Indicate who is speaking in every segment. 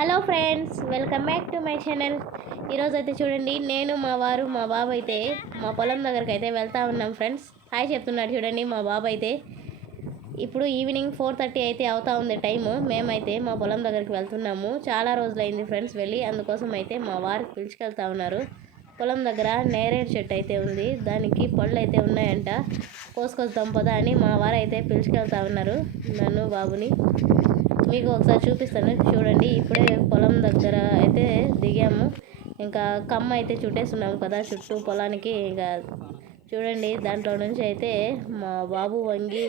Speaker 1: Hello friends welcome back to my channel. ఈరోజు అయితే చూడండి నేను మా వారు మా బాబు అయితే మా పొలం దగ్గరికి అయితే వెళ్తూ ఉన్నాం ఫ్రెండ్స్. హాయ్ చెప్తున్నాడు చూడండి మా బాబు అయితే ఇప్పుడు ఈవినింగ్ ఫోర్ థర్టీ అయితే అవుతా ఉంది టైము. మేమైతే మా పొలం దగ్గరికి వెళ్తున్నాము. చాలా రోజులైంది ఫ్రెండ్స్ వెళ్ళి అందుకోసం అయితే మా వారు పిలుచుకెళ్తా ఉన్నారు. పొలం దగ్గర నేరేడు చెట్టు అయితే ఉంది. దానికి పళ్ళు అయితే ఉన్నాయంట. కోసుకొస్తాం పదా అని మా వారు అయితే పిలుచుకెళ్తా ఉన్నారు. నన్ను బాబుని. మీకు ఒకసారి చూపిస్తాను. చూడండి ఇప్పుడే పొలం దగ్గర అయితే దిగాము. ఇంకా కమ్మ అయితే చుట్టేస్తున్నాము కదా చుట్టూ పొలానికి ఇంకా చూడండి దాంట్లో నుంచి అయితే మా బాబు వంగి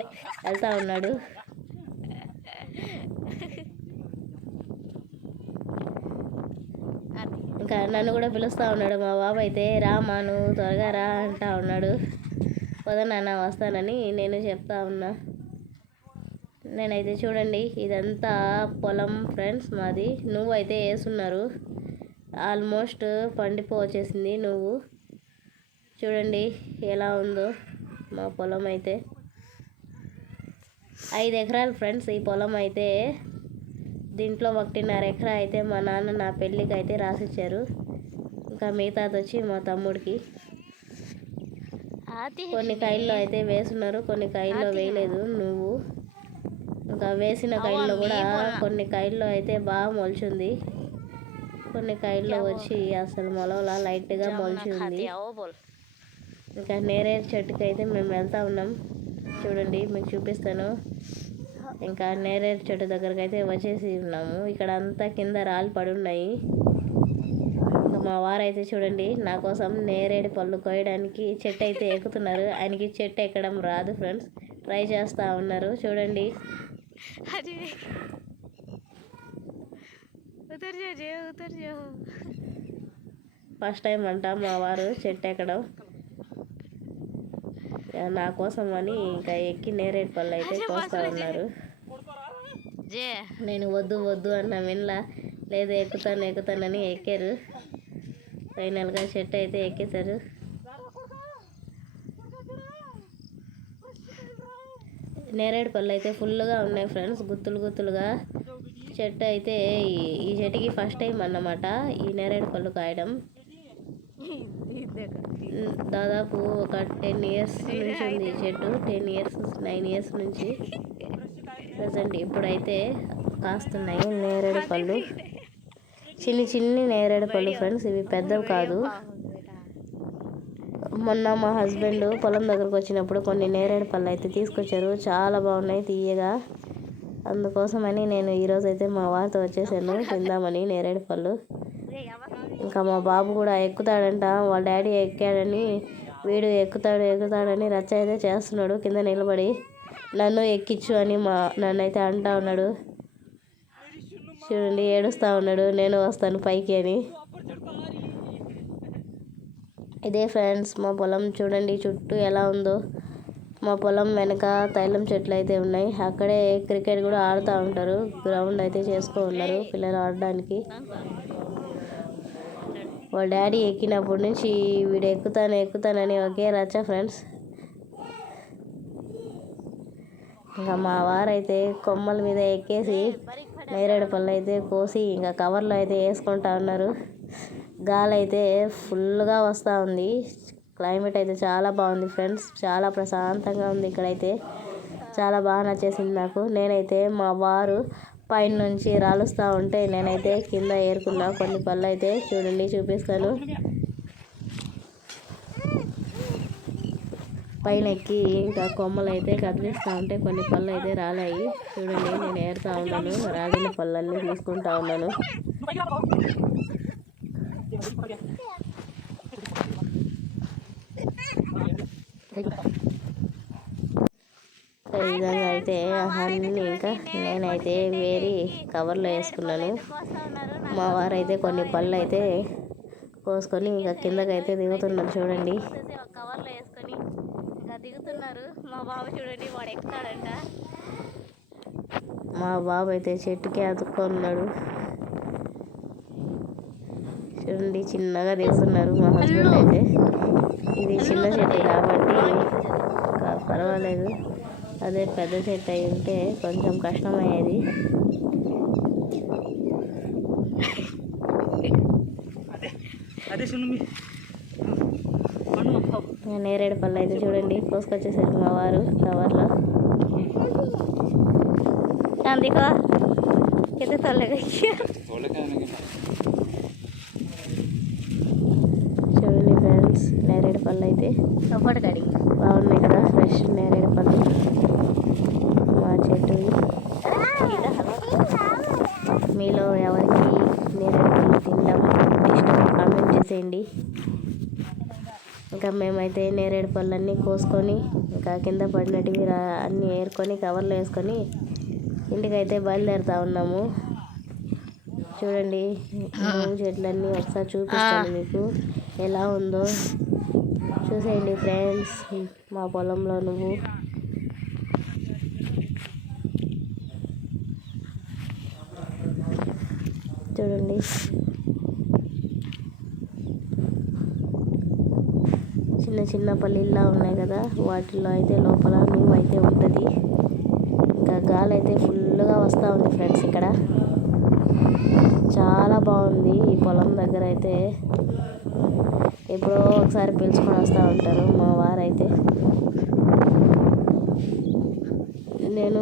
Speaker 1: వెళ్తా ఉన్నాడు. ఇంకా నన్ను కూడా పిలుస్తూ ఉన్నాడు. మా బాబు అయితే రా మాను త్వరగా రా అంటా ఉన్నాడు. పద నాన్న వస్తానని నేను చెప్తా ఉన్నా. నేనైతే చూడండి ఇదంతా పొలం ఫ్రెండ్స్ మాది. నువ్వు అయితే వేసున్నారు ఆల్మోస్ట్ పండిపో వచ్చేసింది నువ్వు. చూడండి ఎలా ఉందో మా పొలం అయితే. ఐదు ఎకరాలు ఫ్రెండ్స్ ఈ పొలం అయితే. దీంట్లో ఒకటిన్నర ఎకరా అయితే మా నాన్న నా పెళ్ళికి అయితే రాసిచ్చారు. ఇంకా మిగతాది వచ్చి మా తమ్ముడికి. కొన్ని కాయల్లో అయితే వేసున్నారు కొన్ని కాయల్లో వేయలేదు నువ్వు. ఇంకా వేసిన కాయల్లో కూడా కొన్ని కాయల్లో అయితే బాగా మొలిచింది. కొన్ని కాయల్లో వచ్చి అసలు మొలవలా లైట్గా మొలిచింది. ఇంకా నేరేడు చెట్టుకి అయితే మేము వెళ్తా ఉన్నాం. చూడండి మీకు చూపిస్తాను. ఇంకా నేరేడు చెట్టు దగ్గరకు అయితే వచ్చేసి ఉన్నాము. ఇక్కడ అంతా కింద రాళ్ళు పడి ఉన్నాయి. ఇంకా మా వారైతే చూడండి నా కోసం నేరేడు పళ్ళు కోయడానికి చెట్టు అయితే ఎక్కుతున్నారు. ఆయనకి చెట్టు ఎక్కడం రాదు ఫ్రెండ్స్. ట్రై చేస్తూ ఉన్నారు. చూడండి.
Speaker 2: अरे उतर जाओ जे उतर जाओ
Speaker 1: ఫస్ట్ టైం అంట మా వారు చెట్టు ఎక్కడం ఇక నా కోసం అని ఇంకా ఎక్కి నేరేడు పళ్ళు అయితే కోస్తా ఉన్నారు
Speaker 2: जे
Speaker 1: నేను వద్దు వద్దు అన్న వినలా లేదు ఎక్కుతాను ఎక్కుతానని ఎక్కారు ఫైనల్గా చెట్టు అయితే ఎక్కేశారు నేరేడు పళ్ళు అయితే ఫుల్గా ఉన్నాయి ఫ్రెండ్స్ గుత్తులు గుత్తులుగా. చెట్టు అయితే ఈ- ఈ చెట్టుకి ఫస్ట్ టైం అన్నమాట ఈ నేరేడు పళ్ళు కాయడం. దాదాపు ఒక టెన్ ఇయర్స్ నుంచి ఉంది ఈ చెట్టు టెన్ ఇయర్స్ నైన్ ఇయర్స్ నుంచి ప్రజెంట్ ఇప్పుడైతే కాస్తున్నాయి నేరేడు పళ్ళు. చిన్ని చిన్ని నేరేడు పళ్ళు ఫ్రెండ్స్ ఇవి పెద్దవి కాదు. మొన్న మా హస్బెండ్ పొలం దగ్గరకు వచ్చినప్పుడు కొన్ని నేరేడు పళ్ళు అయితే తీసుకొచ్చారు. చాలా బాగున్నాయి తీయగా. అందుకోసమని నేను ఈరోజు అయితే మా వారితో వచ్చేసాను. తిందామని నేరేడు పళ్ళు. ఇంకా మా బాబు కూడా ఎక్కుతాడంట. వాళ్ళ డాడీ ఎక్కాడని వీడు ఎక్కుతాడు ఎక్కుతాడని రచ్చ అయితే చేస్తున్నాడు. కింద నిలబడి నన్ను ఎక్కించు అని మా నన్నైతే అంటా ఉన్నాడు. చూడండి ఏడుస్తూ ఉన్నాడు. నేను వస్తాను పైకి అని. ఇదే ఫ్రెండ్స్ మా పొలం చూడండి చుట్టూ ఎలా ఉందో. మా పొలం వెనక తైలం చెట్లు అయితే ఉన్నాయి. అక్కడే క్రికెట్ కూడా ఆడుతూ ఉంటారు. గ్రౌండ్ అయితే చేసుకో ఉన్నారు పిల్లలు ఆడడానికి. వాళ్ళ డాడీ ఎక్కినప్పటి నుంచి వీడు ఎక్కుతాను ఎక్కుతానని ఒకే రచ్చ ఫ్రెండ్స్. ఇంకా మా వారైతే కొమ్మల మీద ఎక్కేసి నేరేడు పళ్ళు అయితే కోసి ఇంకా కవర్లో అయితే వేసుకుంటా ఉన్నారు. గాలి అయితే ఫుల్గా వస్తూ ఉంది. క్లైమేట్ అయితే చాలా బాగుంది ఫ్రెండ్స్. చాలా ప్రశాంతంగా ఉంది ఇక్కడైతే. చాలా బాగా నచ్చేసింది నాకు. నేనైతే మా వారు పైన నుంచి రాలుస్తూ ఉంటే నేనైతే కింద ఏరుకున్నా. కొన్ని పళ్ళు అయితే చూడండి చూపిస్తాను. పైన ఎక్కి ఇంకా కొమ్మలు అయితే కదిలిస్తూ ఉంటే కొన్ని పళ్ళు అయితే రాలాయి. చూడండి నేను ఏరుతూ ఉన్నాను. రాలిన పళ్ళన్నీ తీసుకుంటా ఉన్నాను. విధంగా అయితే అన్నీ ఇంకా నేనైతే వేరి కవర్లో వేసుకున్నాను. మా వారైతే కొన్ని పళ్ళు అయితే కోసుకొని ఇంకా కిందకైతే దిగుతున్నారు చూడండి. కవర్లో వేసుకొని ఇంకా దిగుతున్నారు. మా బాబు చూడండి వాడు ఎక్కుతాడంట మా బాబు అయితే చెట్టుకి అతుక్కున్నాడు. చూడండి చిన్నగా దిగుతున్నారు మా హస్బెండ్ అయితే. ఇది చిన్న చెట్టు కాబట్టి పర్వాలేదు. అదే పెద్ద సెట్ అయి ఉంటే కొంచెం కష్టమయ్యేది. నేరేడు పళ్ళు అయితే చూడండి. కోసుకొచ్చేసారు మా వారు కవర్లో అందుకో ఎత్తుకోలేదు నేరేడు పళ్ళు అయితే ఒకటి కడి బాగున్నాయి కదా ఫ్రెష్ నేరేడు పళ్ళు. మా చెట్టు. మీలో ఎవరికి నేరేడు పళ్ళు తినడం ఇష్టం కామెంట్ చేసేయండి. ఇంకా మేమైతే నేరేడు పళ్ళన్నీ కోసుకొని ఇంకా కింద పడినటివి రా అన్నీ ఏరుకొని కవర్లో వేసుకొని ఇంటికైతే బయలుదేరుతా ఉన్నాము. చూడండి చెట్లన్నీ ఒకసారి చూపిస్తాను మీకు. ఎలా ఉందో. చూసేయండి ఫ్రెండ్స్ మా పొలంలో నువ్వు. చూడండి. చిన్న చిన్న పల్లీల్లా ఉన్నాయి కదా వాటిల్లో అయితే లోపల నువ్వు అయితే ఉంటుంది. ఇంకా గాలి అయితే ఫుల్గా వస్తూ ఉంది ఫ్రెండ్స్ ఇక్కడ. చాలా బాగుంది ఈ పొలం దగ్గర అయితే. ఎప్పుడో ఒకసారి పిలుచుకొని వస్తూ ఉంటారు మా వారైతే. నేను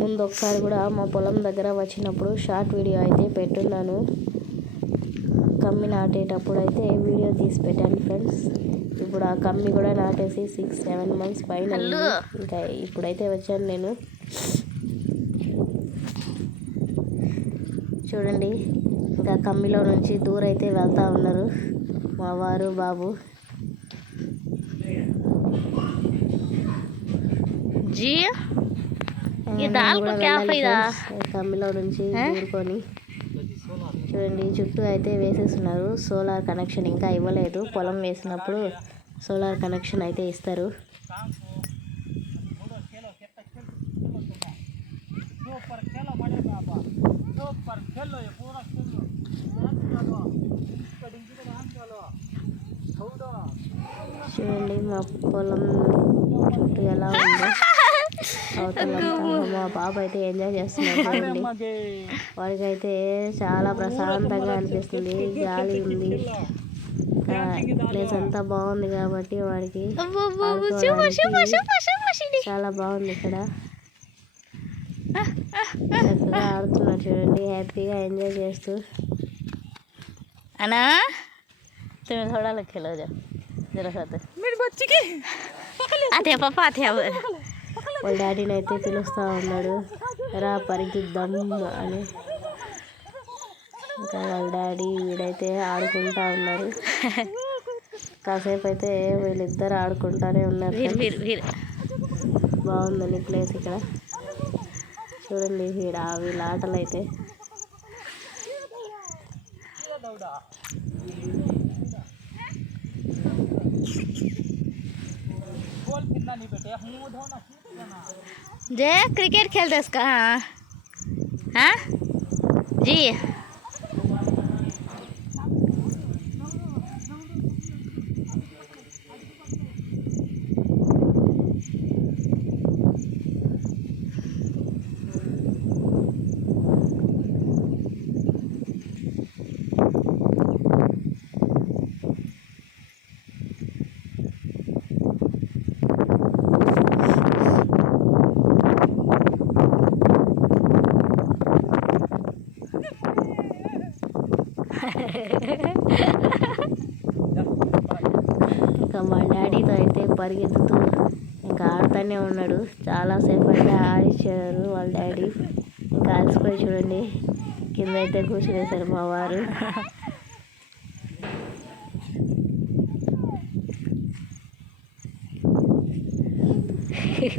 Speaker 1: ముందు ఒకసారి కూడా మా పొలం దగ్గర వచ్చినప్పుడు షార్ట్ వీడియో అయితే పెట్టున్నాను. కమ్మి నాటేటప్పుడు అయితే వీడియో తీసి పెట్టాను ఫ్రెండ్స్. ఇప్పుడు ఆ కమ్మి కూడా నాటేసి సిక్స్ సెవెన్ మంత్స్ పైన. ఇంకా ఇప్పుడైతే వచ్చాను నేను. చూడండి. ఇంకా కమ్మిలో నుంచి దూరైతే వెళ్తా ఉన్నారు మా వారు బాబు? కమ్మిలో నుంచి దూరుకొని చూడండి చుట్టూ అయితే వేసేస్తున్నారు సోలార్ కనెక్షన్ ఇంకా ఇవ్వలేదు పొలం వేసినప్పుడు సోలార్ కనెక్షన్ అయితే ఇస్తారు చూడండి మా పొలం చుట్టూ ఎలా ఉందో అవతలంతా మా బాబు అయితే ఎంజాయ్ చేస్తున్నాడు చూడండి వాడికైతే చాలా ప్రశాంతంగా అనిపిస్తుంది గాలి ఉంది ప్లేస్ అంతా బాగుంది కాబట్టి వాడికి ఆడుకోవడానికి చాలా బాగుంది ఇక్కడ చక్కగా ఆడుతున్నాడు చూడండి హ్యాపీగా ఎంజాయ్ చేస్తూ
Speaker 2: अना तुम्हें थोड़ा लग खेलो जा అదే పాప అదే
Speaker 1: వాళ్ళ డాడీని అయితే పిలుస్తూ ఉన్నాడు. రా పరిగిద్దాం అని. ఇంకా వాళ్ళ డాడీ వీడైతే ఆడుకుంటా ఉన్నారు. కాసేపు అయితే వీళ్ళిద్దరు ఆడుకుంటానే ఉన్నారు. బాగుందండి ప్లేస్ ఇక్కడ. చూడండి వీడ వీళ్ళ ఆటలు అయితే
Speaker 2: जय क्रिकेट खेलते हाँ? हाँ? जी।
Speaker 1: పరిగెత్తుతూ ఇంకా ఆడుతూనే ఉన్నాడు. చాలాసేపు అయితే ఆడిచ్చారు వాళ్ళ డాడీ. ఇంకా అలసిపోయి చూడండి. కింద అయితే కూర్చునేశారు మా వారు.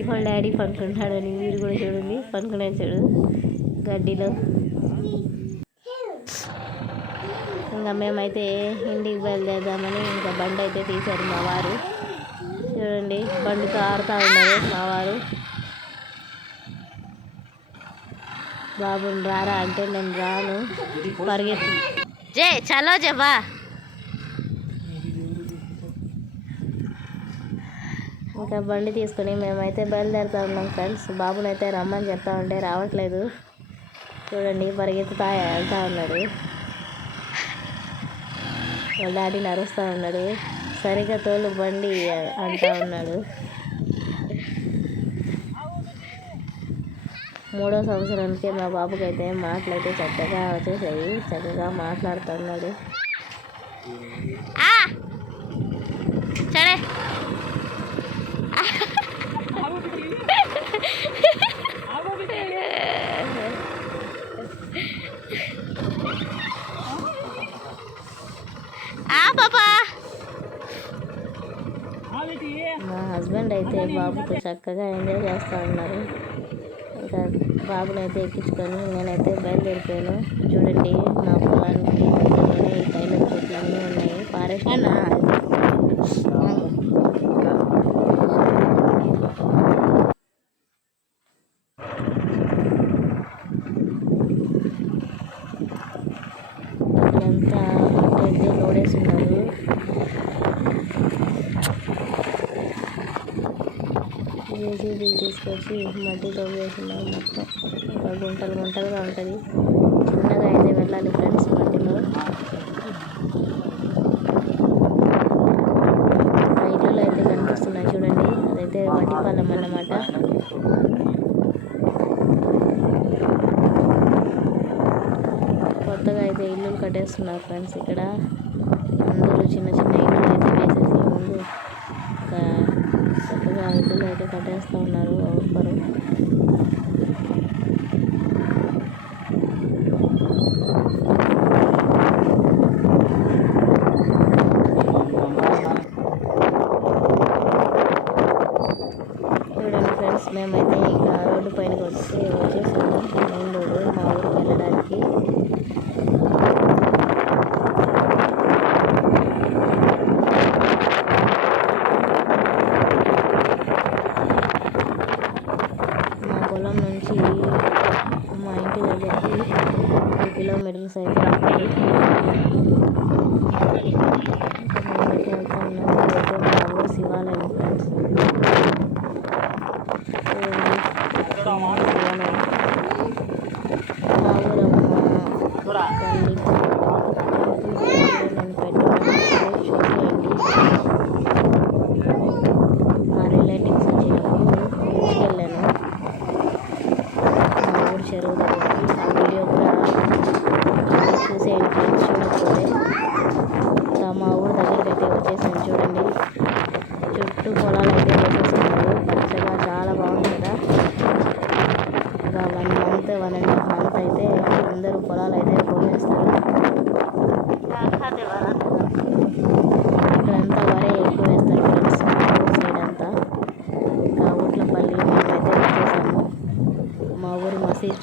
Speaker 1: వాళ్ళ డాడీ పనుకుంటాడని మీరు కూడా చూడండి. పనుకునే చూడు గడ్డిలో. ఇంకా మేమైతే ఇంటికి బయలుదేరదామని ఇంకా బండి అయితే తీశారు మా వారు. చూడండి. బండితో ఉన్నది ఉన్నారు మావారు బాబుని రారా అంటే నేను రాను. పరిగెత్తి.
Speaker 2: జే చలో జబా
Speaker 1: ఇంకా బండి తీసుకుని మేమైతే బయలుదేరుతా ఉన్నాం ఫ్రెండ్స్. బాబుని అయితే రమ్మని చెప్తా ఉంటే రావట్లేదు. చూడండి పరిగెత్తుతా వెళ్తా ఉన్నాడు. వాళ్ళ డాడీని ఉన్నాడు. సరిగా తోలు బండి అంటా ఉన్నాడు. మూడో సంవత్సరానికి మా బాబుకైతే మాటలైతే చక్కగా వచ్చేసాయి. చక్కగా మాట్లాడుతున్నాడు.
Speaker 2: సరే. ఆ పాపా!
Speaker 1: మా అయితే బాబుతో చక్కగా ఎంజాయ్ చేస్తూ ఉన్నారు. ఇంకా బాబుని అయితే ఎక్కించుకొని నేనైతే బయలుదేరిపోయాను. చూడండి మా పొలానికి ఈ టైలర్ చెట్లన్నీ ఉన్నాయి. ఫారెస్ట్ అక్కడంతా అయితే లోడేసి ఉన్నారు జేసీబీలు తీసుకొచ్చి మట్టి తవ్వేసినారు మొత్తం. ఇంకా గుంటలు గుంటలుగా ఉంటుంది. చిన్నగా అయితే వెళ్ళాలి ఫ్రెండ్స్ మట్టిలో. ఆ ఇల్లులు అయితే కనిపిస్తున్నాయి చూడండి. అదైతే వడ్డిపాలెం అన్నమాట. కొత్తగా అయితే ఇల్లులు కట్టేస్తున్నారు ఫ్రెండ్స్ ఇక్కడ. అందరూ చిన్న చిన్న ఇల్లు అయితే వేసేసి ముందు ఒక చక్కగా అయితే కట్టేస్తూ ఉన్నారు ఒక్కరు เปิดไฟ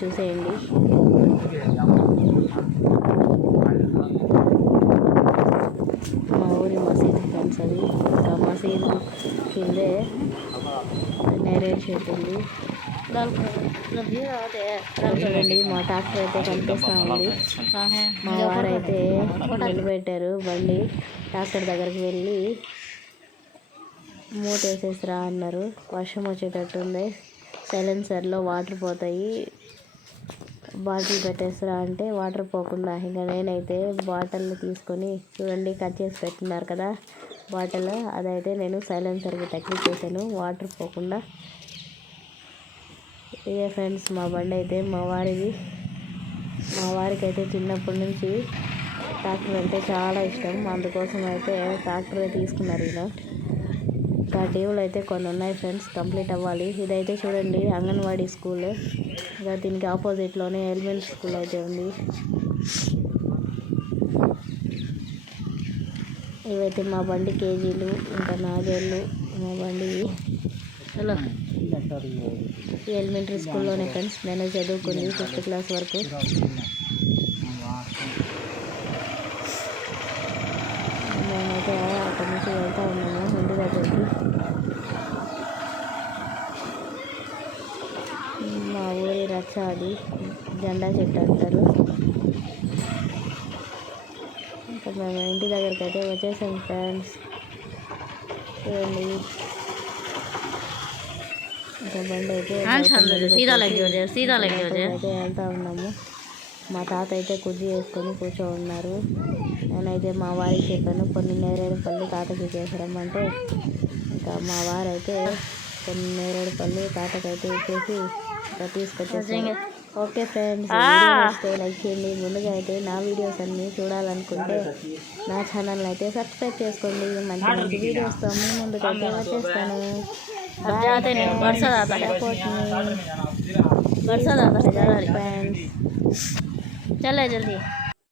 Speaker 1: చూసేయండి. మా ఊరి మసీదు ఫ్రెండ్స్ అది. ఇంకా మసీదు కిందే నేరేడు చెట్టు ఉంది. చూడండి మా ట్రాక్టర్ అయితే కనిపిస్తూ ఉంది. మా వారైతే నిలబెట్టారు బండి. ట్రాక్టర్ దగ్గరికి వెళ్ళి మూట వేసేసిరా అన్నారు. వర్షం వచ్చేటట్టుంది. సైలెన్సర్లో వాటర్ పోతాయి. బాటిల్ పెట్టేసిరా అంటే వాటర్ పోకుండా ఇంకా నేనైతే బాటిల్ తీసుకొని చూడండి కట్ చేసి పెట్టున్నారు కదా బాటిల్. అదైతే నేను సైలెన్సర్కి తగ్గించేసాను వాటర్ పోకుండా. ఇదే ఫ్రెండ్స్ మా బండి అయితే మా వారిది. మా వారికి అయితే చిన్నప్పటి నుంచి ట్రాక్టర్ అంటే చాలా ఇష్టం. అందుకోసం అయితే ట్రాక్టర్ తీసుకున్నారు ఈయన. ఇంకా టీవీలు అయితే కొన్ని ఉన్నాయి ఫ్రెండ్స్ కంప్లీట్ అవ్వాలి. ఇదైతే చూడండి అంగన్వాడీ స్కూల్. ఇంకా దీనికి ఆపోజిట్లోనే ఎలిమెంటరీ స్కూల్ అయితే ఉంది. ఇవైతే మా బండి కేజీలు ఇంకా నాగేళ్ళు మా బండి హలో. ఈ ఎలిమెంటరీ స్కూల్లోనే ఫ్రెండ్స్ నేను చదువుకుంది ఫిఫ్త్ క్లాస్ వరకు. నేనైతే అక్కడి నుంచి వెళ్తూ ఉన్నాను మా ఊరి రచ్చ అది జెండా చెట్టు అంటారు ఇంకా మేము ఇంటి దగ్గరికి అయితే వచ్చేసాం ఫ్రెండ్స్ చూడండి ఇంకా బండి అయితే
Speaker 2: సీదా లెక్క సీదా
Speaker 1: లెక్క అయితే వెళ్తా ఉన్నాము మా తాత అయితే కుర్చీ వేసుకొని కూర్చో ఉన్నారు నేనైతే మా వారికి చెప్పాను కొన్ని నేరేడు పళ్ళు తాతకి చేసారమ్మంటే ఇంకా మా వారైతే కొన్ని నేరేడు పళ్ళు తాతకైతే ఇచ్చేసి తీసుకొచ్చేసాను ఓకే ఫ్రెండ్స్ వస్తే లైక్ చేయండి. ముందుగా అయితే నా వీడియోస్ అన్నీ చూడాలనుకుంటే నా ఛానల్ అయితే సబ్స్క్రైబ్ చేసుకోండి. మంచి మంచి వీడియోస్తో మీ
Speaker 2: ముందుకు అయితే వచ్చేస్తాను.
Speaker 1: ఫ్రెండ్స్
Speaker 2: चले जल्दी।